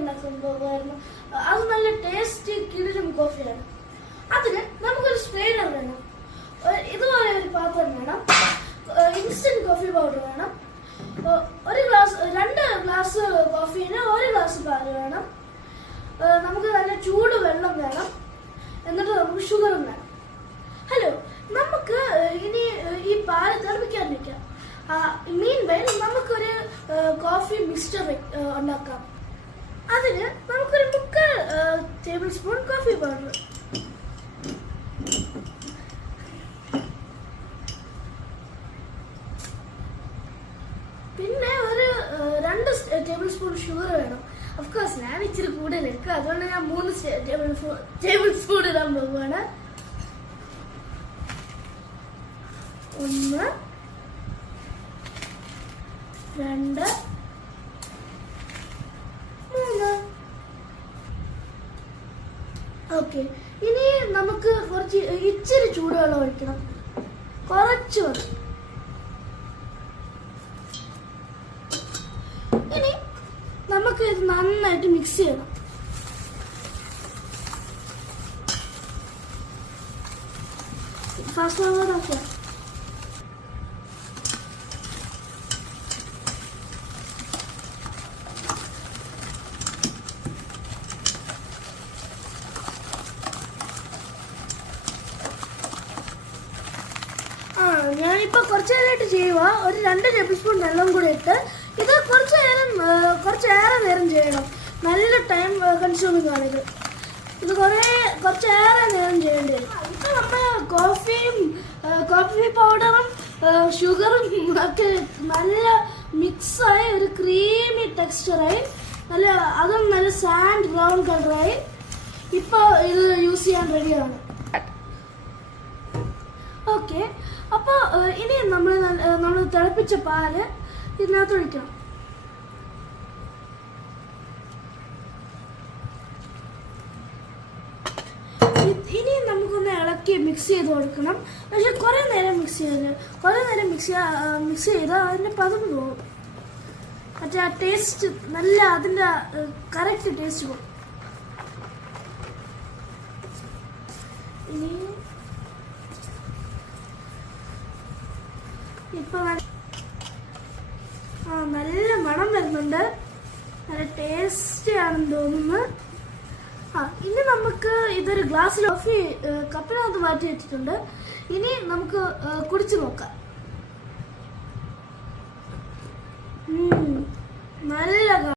ഉണ്ടാക്കുമ്പോൾ അത് നല്ല ടേസ്റ്റി കിടിലും കോഫിയാണ്. അതിന് നമുക്കൊരു സ്ട്രെയിനർ വേണം, ഇതുപോലെ ഒരു പാത്രം വേണം, ഇൻസ്റ്റന്റ് കോഫി പൗഡർ വേണം, 2 ഗ്ലാസ് കോഫിന് 1 ഗ്ലാസ് പാല് വേണം, നമുക്ക് നല്ല ചൂട് വെള്ളം വേണം, എന്നിട്ട് നമുക്ക് ഷുഗറും വേണം. ഹലോ, നമുക്ക് ഇനി ഈ പാല് തിളപ്പിക്കാൻ വെക്കാം. മീൻവൈൽ നമുക്കൊരു കോഫി മിക്സ്ചർ ഉണ്ടാക്കാം. അതിന് നമുക്കൊരു 3/4 ടേബിൾ സ്പൂൺ കോഫി പൗഡർ, പിന്നെ ഒരു 2 ടേബിൾ സ്പൂൺ ഷുഗർ വേണം. ഓഫ്കോഴ്സ് ഞാൻ ഇച്ചിരി കൂടുതൽ എടുക്കുക, അതുകൊണ്ട് ഞാൻ 3 ടേബിൾ സ്പൂൺ ഇടാൻ പോവുകയാണ്. 1 2 3. ഓക്കെ, ഇനി നമുക്ക് ഇച്ചിരി ചൂടുവെള്ളം ഒഴിക്കണം, കുറച്ച് മതി. ഇനി നമുക്ക് ഇത് നന്നായിട്ട് മിക്സ് ചെയ്യണം. ഫാസ്റ്റ് ഫോർവേഡ് ആക്കുക. ഞാനിപ്പോൾ കുറച്ച് നേരമായിട്ട് ചെയ്യുക. ഒരു 2 ടേബിൾ സ്പൂൺ വെള്ളം കൂടി ഇട്ട് ഇത് കുറച്ചേറെ നേരം ചെയ്യണം. നല്ല ടൈം കൺസ്യൂമിംഗ് ആണിത്. ഇത് കുറച്ചേറെ നേരം ചെയ്യേണ്ടി വരും. ഇപ്പം നമ്മുടെ കോഫി പൗഡറും ഷുഗറും ഒക്കെ നല്ല മിക്സായി ഒരു ക്രീമി ടെക്സ്ചറായി, അതും നല്ല സാൻഡ് ബ്രൗൺ കളറായി. ഇപ്പോൾ ഇത് യൂസ് ചെയ്യാൻ റെഡിയാണ്. ഓക്കെ, അപ്പോൾ ഇനി നമ്മൾ തിളപ്പിച്ച പാല് ഇതിനകത്ത് ഒഴിക്കണം. ഇനി നമുക്കൊന്ന് ഇളക്കി മിക്സ് ചെയ്ത് കൊടുക്കണം. പക്ഷെ കുറേ നേരം മിക്സ് ചെയ്താൽ അതിൻ്റെ പദം പോകും. മറ്റേ ആ ടേസ്റ്റ് അതിൻ്റെ കറക്റ്റ് ടേസ്റ്റ് പോകും. ഇനി ഇപ്പൊ നല്ല മണം വരുന്നുണ്ട്, നല്ല ടേസ്റ്റി ആണെന്ന് തോന്നുന്നു. ഇനി നമുക്ക് ഇതൊരു ഗ്ലാസ്സിൽ കോഫി കപ്പിനകത്ത് മാറ്റി വെച്ചിട്ടുണ്ട്. ഇനി നമുക്ക് കുടിച്ചു നോക്കാം.